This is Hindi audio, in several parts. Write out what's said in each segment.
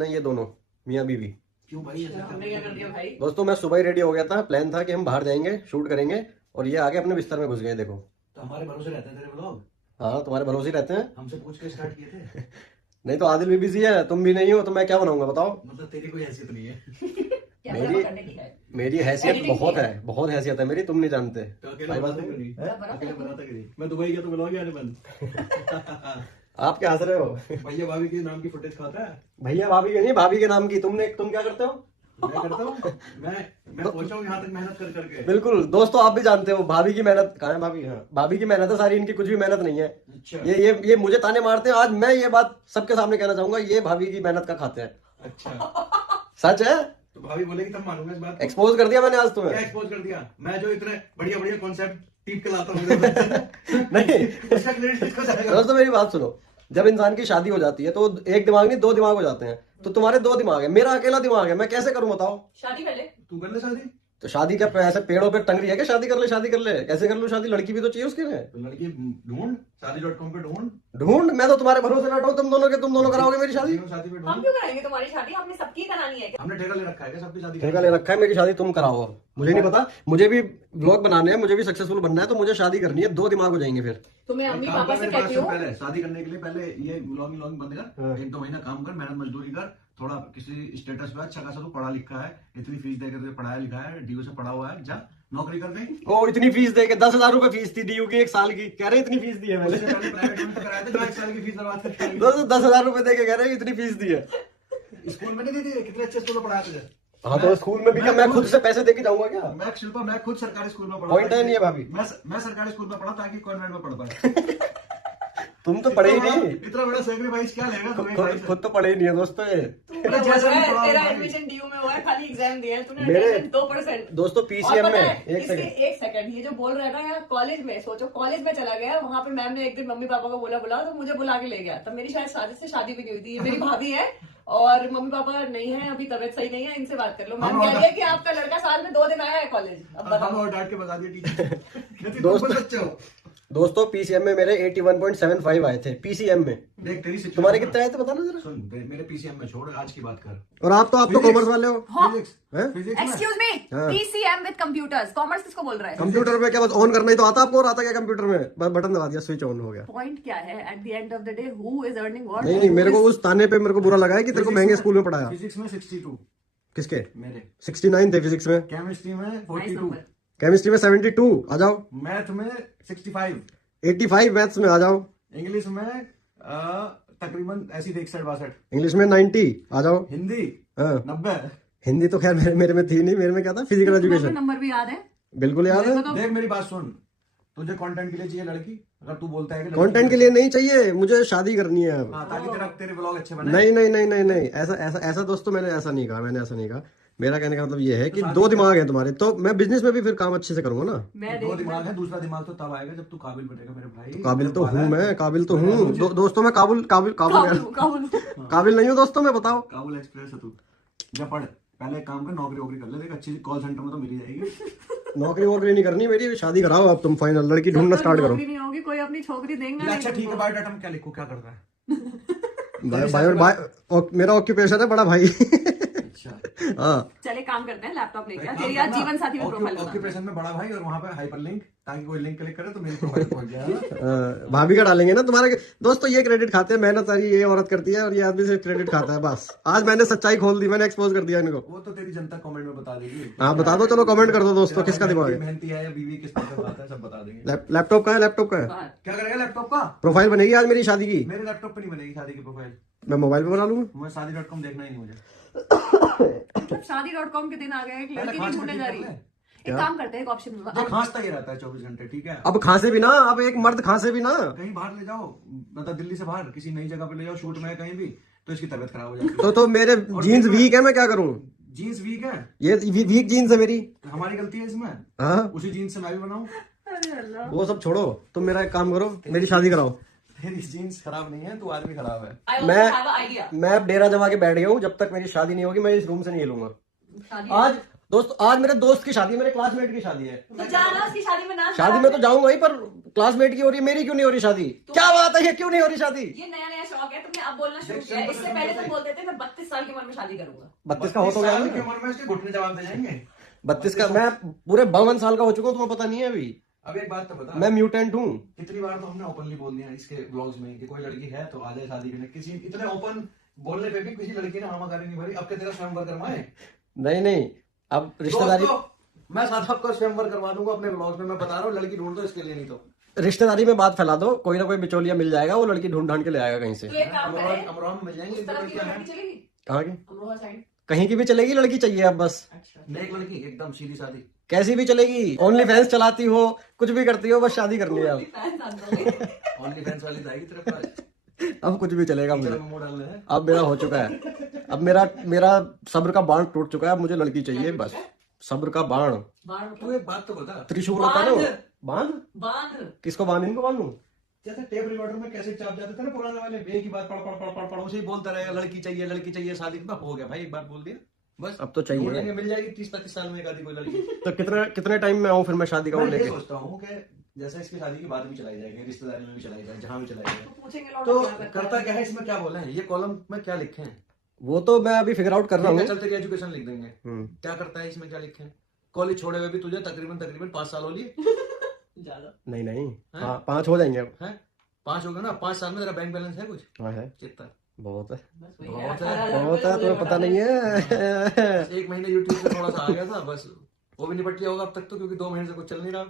नहीं, ये दोनों मियाँ बीवी। क्यों भाई ऐसा हमने क्या कर दिया भाई? दोस्तों मैं सुबह ही रेडी हो गया था, प्लान था कि हम बाहर जाएंगे, शूट करेंगे, और ये आगे अपने बिस्तर में घुस गए। देखो, तो हमारे भरोसे रहते हैं तेरे ब्लॉग, हाँ तुम्हारे भरोसे ही रहते हैं। हमसे पूछ के स्टार्ट किए थे। नहीं तो आदिल भी बिजी है, तुम भी नहीं हो, तो मैं क्या बनाऊंगा बताओ। मतलब तेरी कोई हैसियत नहीं है। कैमरा मेरी- पकड़ने की है। मेरी हैसियत Editing बहुत की है। है, बहुत हैसियत है मेरी, तुम नहीं जानते। तो अकेले भाई बनाता बात क्यों नहीं? है? अकेले बनाता क्यों नहीं? मैं दुबई गया तो ब्लॉग ही आने बंद। आप क्या हंस रहे हो? भैया भाभी के नाम की फुटेज खाता है। भैया भाभी के नहीं, भाभी के नाम की। तुम क्या करते हो? मैं करता हूँ। मैं पहुंचा हूँ यहाँ तक मेहनत कर करके। बिल्कुल दोस्तों, आप भी जानते हो भाभी की मेहनत कहाँ है। भाभी, हाँ भाभी की मेहनत है सारी, इनकी कुछ भी मेहनत नहीं है। अच्छा ये मुझे ताने मारते हैं। आज मैं ये बात सबके सामने कहना चाहूंगा, ये भाभी की मेहनत का खाते हैं। अच्छा, सच है, तो भाभी बोलेगी तब मानूंगा इस बात को। एक्सपोज कर दिया मैंने आज क्या तुम्हें। एक्सपोज कर दिया? मैं जो इतने बढ़िया बढ़िया कॉन्सेप्ट टीप के लाता हूँ। नहीं उसका क्रेडिट किसको जाएगा? दोस्तों मेरी बात सुनो, जब इंसान की शादी हो जाती है तो एक दिमाग नहीं, दो दिमाग हो जाते हैं। तो तुम्हारे दो दिमाग है, मेरा अकेला दिमाग है, मैं कैसे करूं बताओ। शादी कर ले। तू कर ले शादी। तो शादी क्या ऐसे पेड़ों पे टंग रही है क्या? शादी कर ले, शादी कर ले, कैसे कर लूं शादी? लड़की भी तो चाहिए उसके लिए। तो लड़की ढूंढ, शादी.com पे ढूंढ। ढूंढ, मैं तो तुम्हारे भरोसे बैठा हूं, तुम दोनों कराओगे मेरी शादी। शादी पे हम ढूंढ। क्यों कराएंगे तुम्हारी शादी? हमने सबकी करानी है क्या? हमने ठेका ले रखा है क्या सबकी शादी? ठेका ले रखा है, मेरी शादी तुम कराओ। अब मुझे नहीं पता, मुझे भी व्लॉग बनाने हैं, मुझे भी सक्सेसफुल बनना है, तो मुझे शादी करनी है। दो दिमाग हो जाएंगे फिर। तो मैं एक अम्मी काम पापा कर, से मेरे पास कहती सुन, हूँ पहले शादी करने के लिए पहले ये व्लॉगिंग बंद कर। हाँ। 1-2 महीना काम कर, मेहनत मजदूरी कर, थोड़ा किसी स्टेटस पे अच्छा खासा तू पढ़ा लिखा है, इतनी फीस देकर तुझे पढ़ाया लिखा है, डीयू से पढ़ा हुआ है, जा नौकरी कर गई। ओ इतनी फीस दे के 10,000 रुपए फीस थी डीयू की, 1 साल की। कह रहे इतनी फीस दी है मैंने। उससे पहले प्राइवेट में तो कराया था, जो 1 साल की फीस बर्बाद करके आई। दोस्तों 10,000 रुपए दे के कह रहे हैं इतनी फीस दी है। स्कूल में नहीं दी थी? कितने अच्छे स्कूल में पढ़ाया तुझे। हाँ तो स्कूल में भी क्या मैं खुद से पैसे दे के जाऊंगा क्या? मैं शिल्पा, मैं खुद सरकारी स्कूल में पढ़ा। पॉइंट है नहीं है भाभी। मैं सरकारी स्कूल में पढ़ा ताकि कॉन्वेंट में पढ़ पाए। तुम तो पढ़े ही नहीं, इतना बड़ा सेक्रीफाइस क्या लेगा तुम्हें भाई से? खुद तो पढ़े ही नहीं है दोस्तों ये। तेरा जैसा भी पढ़ा तेरा होगा। एडमिशन ड्यू में हुआ है, खाली एग्जाम दिया है तूने, मेरे- attendance 2%। दोस्तों और पीसीएम पता में है, एक इसके सेकंड, 1 सेकंड, ये जो बोल रहा है ना यार, कॉलेज में सोचो, कॉलेज में चला गया, वहां पे मैम ने एक दिन मम्मी पापा को बोला तो मुझे बुला के ले गया। तब मेरी शायद शादी से शादी भी नहीं हुई थी। ये मेरी भाभी है और मम्मी पापा नहीं है, अभी तबीयत सही नहीं है, इनसे बात कर लो। मैम कह रही है कि आपका लड़का साल में 2 दिन आया है कॉलेज। अब हम बताओ। और डांट के बता दिया टीचर। दोस्त- तुम बच्चे हो। दोस्तों पीसीएम में मेरे 81.75 आए थे पीसीएम में। देख तेरी situation तुम्हारे ना। कितने आए थे बताना जरा। सुन, मेरे पीसीएम में छोड़, आज की बात कर। और आप तो Physics। कॉमर्स वाले हो। फिजिक्स, हैं? फिजिक्स में एक्सक्यूज मी, हाँ। पीसीएम विद कंप्यूटर्स, कॉमर्स किसको बोल रहा है? कंप्यूटर में क्या बस ऑन करना ही तो आता आपको, और आता क्या कंप्यूटर में? बस बटन दबा दिया, स्विच ऑन हो गया। पॉइंट क्या है? At the end of the day who is earning what? नहीं मेरे को उस ताने पे मेरे को बुरा लगा है कि तेरे को महंगे स्कूल में पढ़ाया। फिजिक्स में 62 किसके? मेरे, 69 थे फिजिक्स में। केमिस्ट्री में 42, केमिस्ट्री में 72 आ जाओ। मैथ में 65, 85 मैथ्स में आ जाओ। इंग्लिश में तकरीबन ऐसी थे 61-62, इंग्लिश में 90 आ जाओ। हिंदी हाँ 90। हिंदी तो खैर मेरे में थी नहीं, मेरे में क्या था, फिजिकल एजुकेशन। नंबर भी याद है? बिल्कुल याद है। देख मेरी बात सुन, तुझे कंटेंट के लिए चाहिए लड़की, अगर तू बोलता है कि लड़की कंटेंट के लिए नहीं चाहिए, मुझे शादी करनी है अब। हाँ, ताकि तेरे ब्लॉग अच्छे बने। नहीं नहीं नहीं नहीं नहीं, ऐसा दोस्तों मैंने ऐसा नहीं कहा, मैंने ऐसा नहीं कहा। मेरा कहने का मतलब ये है कि दो दिमाग है तुम्हारे, तो मैं बिजनेस में भी फिर काम अच्छे से करूंगा ना। मैं दो दिमाग है, दूसरा दिमाग तो तब आएगा जब तू काबिल बनेगा मेरे भाई। काबिल तो हूँ मैं, काबिल तो हूँ दोस्तों, मैं काबिल नहीं हूँ दोस्तों, मैं बताओ। काबुल एक्सप्रेस है तू, जा पढ़, पहले एक काम कर, नौकरी वोकरी कर ले, देख अच्छी कॉल सेंटर में तो मिल ही जाएगी। नौकरी वोकरी नहीं करनी मेरी, शादी कराओ अब तुम, फाइनल लड़की ढूंढना स्टार्ट करो। नहीं होगी, कोई अपनी छोकरी देंगे अच्छा ठीक है, बायोडाटा में क्या लिखूं, क्या करता है? मेरा ऑक्यूपेशन है बड़ा भाई। अच्छा, हाँ चले काम करते हैं, लैपटॉप लेके आ। तेरी आज जीवन साथी में प्रोफाइल बना। ऑक्यूपेशन में बड़ा भाई, और वहां पे हाइपरलिंक, ताकि कोई लिंक क्लिक करे तो मेरी प्रोफाइल पहुंच जाए। भाभी का डालेंगे ना तुम्हारे दोस्तों, ये क्रेडिट खाते हैं, मेहनत सारी ये औरत करती है और ये आदमी सिर्फ क्रेडिट खाता है बस। आज मैंने सच्चाई खोल दी, मैंने एक्सपोज कर दिया इनको। वो तो तेरी जनता कमेंट में बता देगी। हाँ बता दो, चलो कमेंट कर दो दोस्तों, किसका दिमाग है। मेहनती है या बीवी किस तरह का आता है, सब बता देंगे। लैपटॉप का है, लैपटॉप का है। बाहर। क्या करेगा लैपटॉप का? प्रोफाइल बनेगी आज मेरी शादी की, मेरे लैपटॉप पे नहीं बनेगी शादी की प्रोफाइल, मैं मोबाइल पे बना लूंगा। मैं शादी.com देखना ही नहीं मुझे। शादी.com के दिन आ गए, एक पहले लड़की खांस नहीं में ढूंढने ठीक जा कर रही। ले। एक काम करते हैं, एक ऑप्शन जो खांसता ही रहता है 24 घंटे, ठीक है? अब खांसे भी ना, अब एक मर्द खांसे भी ना। कहीं बाहर ले जाओ, मतलब दिल्ली से बाहर किसी नई जगह पे ले जाओ, शूट में कहीं भी, तो इसकी तबीयत खराब हो जाती है। तो मेरे जीन्स वीक है, मैं क्या करूं? जीन्स वीक है, ये वीक जीन्स है मेरी। हमारी गलती है इसमें। हाँ उसी जीन्स से मैं भी बनाऊं। अरे अल्लाह। वो सब छोड़ो, तुम मेरा एक काम करो, मेरी शादी कराओ। तेरी जीन्स खराब नहीं है, तू आदमी खराब है। I also मैं- have an idea। मैं अब डेरा जमा के बैठ गया हूँ, जब तक मेरी शादी नहीं होगी मैं इस रूम से नहीं हिलूंगा। शादी आज दोस्त आज मेरे दोस्त की शादी है, मेरे क्लासमेट की शादी है। तो जाना उसकी शादी में, नाच शादी में तो जाऊंगा ही, पर क्लासमेट की हो रही है, मेरी क्यों नहीं हो रही शादी? क्या बात है, ये क्यों नहीं हो रही शादी? ये नया नया शौक है, तुमने अब बोलना शुरू किया है। इससे पहले तो बोलते थे मैं 32 साल की उम्र में शादी करूंगा। 32 का हो तो गया की ना? उम्र में इसके घुटने जवाब दे जाएंगे। 32 का, मैं पूरे 52 साल का हो चुका हूँ, तुम्हें पता नहीं है अभी। अब एक बात तो बता, मैं म्यूटेंट हूँ। कितनी बार तो हमने ओपनली बोल दिया इसके ब्लॉग्स में कि कोई लड़की है तो आ जाए शादी करने। किसी इतने ओपन बोलने पे भी किसी लड़की ने हामाकारी नहीं भरी। अब के तेरा स्वयंवर करवाए? नहीं, अब रिश्तेदारी, मैं साथ आपका स्वयंवर करवा दूंगा अपने ब्लॉग्स में। मैं बता रहा हूँ, लड़की ढूंढ दो इसके लिए, नहीं तो रिश्तेदारी में बात फैला दो, कोई ना कोई बिचौलिया मिल जाएगा, वो लड़की ढूंढ ढांड के ले आएगा कहीं से। तो एक काम करें, अमरोहा में मिल जाएंगे। उस तरफ की लड़की चलेगी, कहाँ की? अमरोहा साइड। कहीं की भी चलेगी, लड़की चाहिए अब बस। अच्छा, नेक लड़की, एकदम सीधी सादी। कैसी भी चलेगी, ओनली फैंस चलाती हो, कुछ भी करती हो, बस शादी करनी है अब। ओनली फैंस वाली जाएगी तेरे पास। अब कुछ भी चलेगा मुझे, चलो मुंह डालने हैं। अब मेरा हो चुका है। अब मेरा सब्र का बाण टूट चुका है, अब मुझे लड़की चाहिए बस। सब्र का बाण, तू एक बात तो बता, त्रिशूल होता है ना वो। बांध? बांध किसको बांध? इनको बांधू? जैसे टेप रिकॉर्डर में कैसे चाप जाते थे ना पुराने वाले, एक ही बात पढ़ पढ़ पढ़ पढ़ पढ़ उसे ही बोलता रहेगा, लड़की चाहिए शादी का हो गया भाई, एक बार बोल दिया बस। अब तो चाहिए। ढूंढेंगे, मिल जाएगी 30-35 साल में एक आधी कोई लड़की। तो कितने टाइम में आऊँ फिर मैं शादी का वो मैं ये लेके? सोचता हूँ कि जैसे इसकी शादी की बात भी चलाई जाएगी, रिश्तेदारी में भी चलाई जाए, जहाँ भी चलाई जाए, पूछेंगे लौट तो क्या करता क्या है इसमें, क्या बोले हैं ये कॉलम में क्या लिखे हैं? वो तो मैं अभी फिगर आउट कर रहा हूँ। चल तेरी एजुकेशन लिख देंगे, हम्म। क्या करता है इसमें, क्या लिखे हैं? कॉलेज छोड़े हुए भी तुझे तकरीबन 5 साल हो लिए ज्यादा। नहीं, हाँ 5 हो जाएंगे अब। हैं? 5 हो गए ना, 5 साल में तेरा बैंक बैलेंस है कुछ? हाँ है, कितना? बहुत है, बस वही बहुत है, है, 18,000 बहुत है, रुपए तुम्हें पता नहीं है। बस एक महीने यूट्यूब पे थोड़ा सा आ गया था, बस वो भी निपट लिया होगा अब तक तो, क्योंकि 2 महीने से कुछ चल नहीं रहा।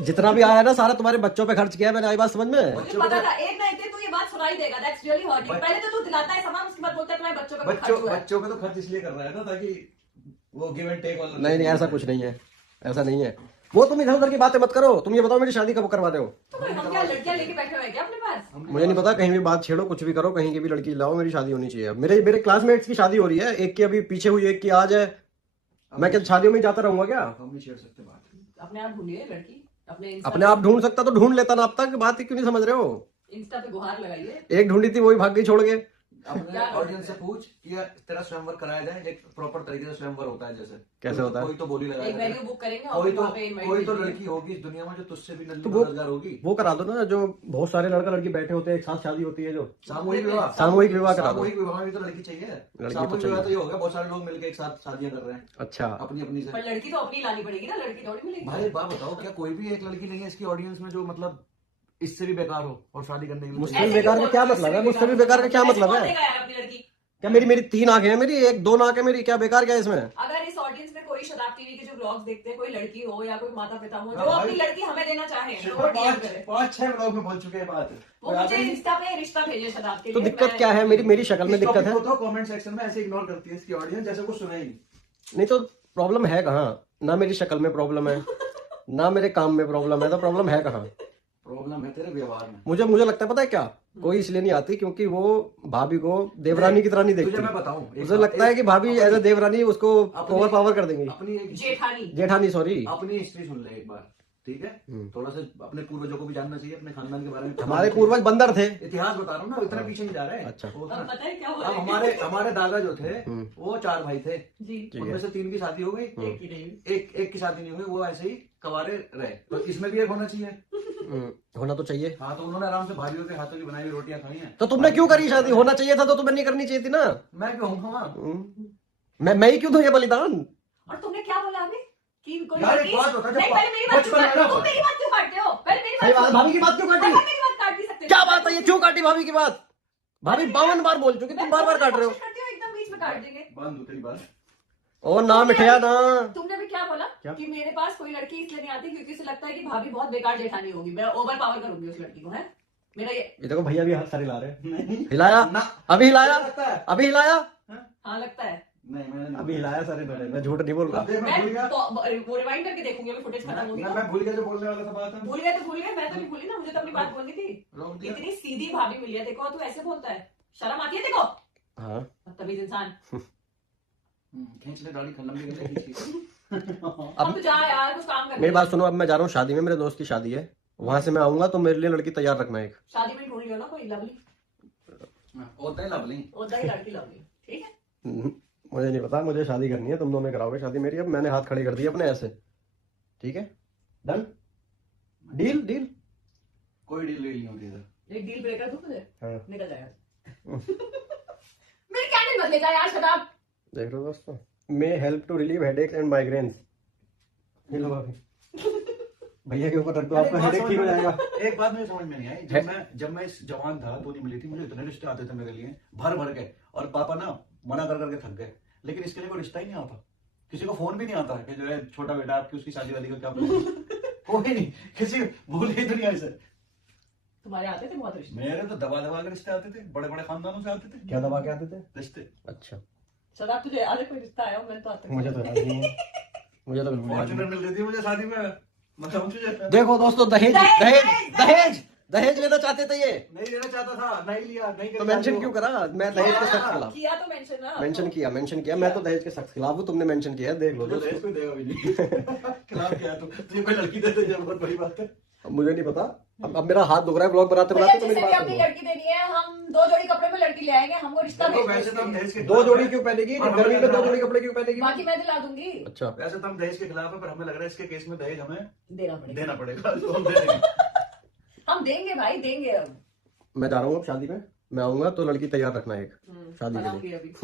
जितना भी आया ना सारा तुम्हारे बच्चों पे खर्च किया है मैंने, आई बात समझ में? मुझे पता था एक ना एक दिन तू ये बात सुनाई देगा। That's really hurting. पहले तो तू दिलाता है सामान, उसके बाद बोलता है तुम्हारे बच्चों का भी खर्च हुआ है। बच्चों का तो खर्च इसलिए कर रहा है ना ताकि वो गिव एंड टेक वाला। नहीं, ऐसा कुछ नहीं है, ऐसा नहीं है। वो तुम इधर उधर की बातें मत करो, तुम ये बताओ मेरी शादी कब करवा रहे हो? तो भाई हम क्या लड़कियां लेके बैठे हुए हैं क्या अपने पास? मुझे नहीं पता, कहीं भी बात छेड़ो, कुछ भी करो, कहीं की भी लड़की लाओ, मेरी शादी होनी चाहिए। अब मेरे क्लासमेट्स की शादी हो रही है, एक की अभी पीछे हुई, एक की आज है। मैं क्या शादियों में जाता रहूंगा क्या? हम नहीं छेड़ सकते बात। अपने आप ढूंढिए लड़की, अपने अपने आप ढूंढ सकता तो ढूंढ लेता ना, अब तक बात ही क्यों नहीं समझ रहे हो? इंस्टा पे गुहार लगाइए। एक ढूंढी थी, वही भाग गई छोड़ के। अपने ऑडियंस से पूछ कि तेरा स्वयंवर कराया जाए, एक प्रॉपर तरीके से स्वयंवर होता है जैसे। कैसे होता है? कोई तो बोली एक लगाएगा, वेन्यू बुक करेंगे और कोई तो वहाँ पे invite कोई तो भेजेंगे। लड़की होगी इस दुनिया में जो तुझसे भी नल्ली तो वो- बेरोजगार होगी। वो करा दो ना, जो बहुत सारे लड़का लड़की बैठे होते हैं, एक साथ शादी होती है जो सामूहिक विवाह, सामूहिक विवाह करा दो। सामूहिक विवाह में तो लड़की चाहिए। तो सामूहिक विवाह तो चाहिए। ये होगा बहुत सारे लोग मिलकर एक साथ शादियां कर रहे हैं अच्छा, अपनी अपनी से। पर लड़की तो अपनी लानी पड़ेगी ना, लड़की थोड़ी मिलेगी। भाई बात बताओ, क्या कोई भी एक लड़की नहीं है इसकी ऑडियंस में जो मतलब इससे भी बेकार हो और शादी करने के लिए मुझसे तैयार भी बेकार का क्या मतलब है? मुझसे भी बेकार का क्या मतलब है? अपनी लड़की क्या मेरी 3 आंखें हैं, मेरी 1-2 नाक है मेरी, क्या बेकार क्या है इसमें? अगर इस ऑडियंस में कोई शराब टीवी के जो ब्लॉग्स देखते हैं, कोई लड़की हो या कोई माता पिता हो जो भाई, अपनी लड़की हमें देना चाहे तो वो DM पाँच करे। 5-6 ब्लॉग में बोल चुके हैं बात। वो मुझे इंस्टा पे रिश्ता भेजे शराब के तो लिए। दिक्कत क्या है? मेरी शक्ल में दिक्कत है? तो कमेंट सेक्शन में ऐसे इग्नोर करती है इसकी ऑडियंस जैसे कुछ सुना ही नहीं। नहीं तो प्रॉब्लम है कहाँ? ना मेरी शक्ल में प्रॉब्लम है, ना मेरे काम में प्रॉब्लम है, तो प्रॉब्लम है कहाँ? प्रॉब्लम है तेरे व्यवहार में। मुझे लगता है, पता है क्या, कोई इसलिए नहीं आती क्योंकि वो भाभी को देवरानी की तरह नहीं तुझे देखती। मैं बताऊं, मुझे लगता है कि भाभी एज अ देवरानी उसको ओवर पावर कर देंगी। अपनी जेठानी। जेठानी, सॉरी। अपनी हिस्ट्री सुन ले एक बार, ठीक है? थोड़ा सा अपने पूर्वजों को भी जानना चाहिए, अपने खानदान के बारे में। हमारे पूर्वज बंदर थे। इतिहास बता रहा हूँ ना, इतना पीछे नहीं जा रहे हैं। अच्छा। वो अब पता है क्या हो अब रहा है? हमारे दादा जो थे वो 4 भाई थे, जी, उनमें से 3 की शादी हो गई, एक ही नहीं। एक की शादी नहीं हुई, वो ऐसे ही कवारे रहे। तो इसमें भी एक होना चाहिए। होना तो चाहिए। हाँ, तो उन्होंने आराम से भाइयों के हाथों की बनाई हुई रोटियां खाई हैं। तो तुमने क्यों करी शादी? होना चाहिए था तो तुम्हें नहीं करनी चाहिए थी ना। मैं क्यों हूँ वहाँ? मैं ही क्यों दूं ये बलिदान? और तुमने क्या बोला अभी कि कोई यार, एक लड़की- बात बता, जब नहीं, पहले मेरी बात क्यों बचपन में काटते हो? ना- तुम मेरी बात क्यों काटते हो? पहले मेरी सही बात बात, भाभी की बात क्यों काटी? पहले मेरी बात काट भी सकते हो। क्या बात है, ये क्यों काटी भाभी की बात? भाभी 52 बार बोल चुकी, तुम बार बार काट रहे हो। कोशिश करती हो एकदम बीच में काट देंगे। बंद हो तेरी बात। ओ ना मिठया ना। तुमने भी क्या बोला क्या? कि मेरे पास कोई लड़की इसलिए नहीं आती क्योंकि उसे लगता है कि भाभी बहुत बेकार जेठानी होगी, मैं ओवर पावर करूंगी उस लड़की को। है मेरा ये देखो भैया भी हाथ सारे ला रहे हैं। नहीं हिलाया ना, अभी, हिलाया लगता है। अभी, हिलाया हाँ लगता है। नहीं, मैंने नहीं। अभी, हिलाया सारे थोड़े। मैं झूठ नहीं बोल रहा। अब देख, मैं भूल गया। वो रिवाइंड करके देखूंगी, अभी फुटेज खत्म होगी। मैं भूल गया जो बोलने वाला था बात है। भूल गए तो भूल गए, मैं तो नहीं भूली ना, मुझे तो अपनी बात बोलनी थी। रोक दिया। इतनी सीधी भाभी मिली है, देखो तू ऐसे बोलता है, शर्म आती है? देखो हाँ, बदतमीज इंसान। खींच ले दाढ़ी, लंबी कर ले, खींच ले। अब तू जा यार, कुछ काम कर। मेरी बात सुनो, अब मैं जा रहा हूँ शादी में, मेरे दोस्त की शादी है, वहां से मैं आऊंगा तो मेरे लिए लड़की तैयार रखना एक। शादी में ढूंढ लियो ना कोई लवली, होता है लवली। उधर ही लड़की लवली, ठीक है? मुझे नहीं पता, मुझे शादी करनी है, तुम दोनों कराओगे शादी मेरी। अब मैंने हाथ खड़े कर दिए अपने ऐसे, ठीक है, डन, डील डील। कोई डील नहीं होती इधर। एक डील ब्रेकर दूं तुझे, हाँ। निकल जाएगा। मेरी कैंडल मत ले जा यार, शट अप। देख रहे हो दोस्तों, may help to relieve headaches and migraines. ये लो भाभी, भैया के ऊपर रख दो, आपका हेडेक ठीक हो जाएगा। एक बात मुझे समझ में नहीं आई, जब मैं इस जवान था तो नहीं मिली थी, मुझे इतने रिश्ते आते थे मेरे लिए भर भर के, और पापा ना मना कर करके थक गए, लेकिन इसके लिए कोई रिश्ता ही नहीं आता, किसी को फोन भी नहीं आता कि जो है छोटा बेटा आपकी उसकी शादी वादी का क्या कोई नहीं, किसी भूल गई दुनिया से। तुम्हारे आते थे बहुत रिश्ते? मेरे तो दबा दबा के रिश्ते आते थे, बड़े बड़े खानदानों से आते थे। क्या दबा के आते थे रिश्ते? अच्छा, शट अप। तुझे आज कोई रिश्ता आया? मैंने तो आज तक मुझे तो याद नहीं है, मुझे तो बिल्कुल याद फॉर्च्यूनर नहीं। मिल गई थी मुझे शादी में, मतलब तुझे देखो दोस्तों, दहेज दहेज दहेज दहेज लेना चाहते थे ये, नहीं लेना चाहता था, नहीं लिया, नहीं तो मेंशन क्यों करा? मैं दहेज के सख्त खिलाफ। किया तो मेंशन ना। मेंशन किया, मैं तो दहेज के सख्त खिलाफ हूँ, तुमने मेंशन किया है, देख लो तुझे दहेज कोई देगा भी नहीं। खिलाफ क्या है? तुझे कोई लड़की दे दे, ये बहुत बड़ी बात है। अब मुझे नहीं पता, अब मेरा हाथ दुख रहा है ब्लॉग बनाते बनाते, तो मेरी जिसे भी बात अपनी सुनो। लड़की देनी है, हम 2 जोड़ी कपड़े में लड़की ले आएंगे, हमको रिश्ता देखो, भेज वैसे तो हम दो। दहेज के 2 खिलाफ जोड़ी हैं। क्यों पहनेगी? और हमें गर्मी में लग 2 रहा जोड़ी है- कपड़े क्यों पहनेगी? बाकी मैं दिला दूंगी। अच्छा, वैसे तो हम दहेज के खिलाफ है, पर हमें लग रहा है इसके केस में दहेज हमें देना पड़ेगा। देना पड़ेगा, तो हम दे देंगे। हम देंगे भाई, देंगे अब। मैं जा रहा हूँ अब शादी में, मैं आऊंगा तो लड़की तैयार रखना एक शादी के लिए। बनाऊंगी अभी।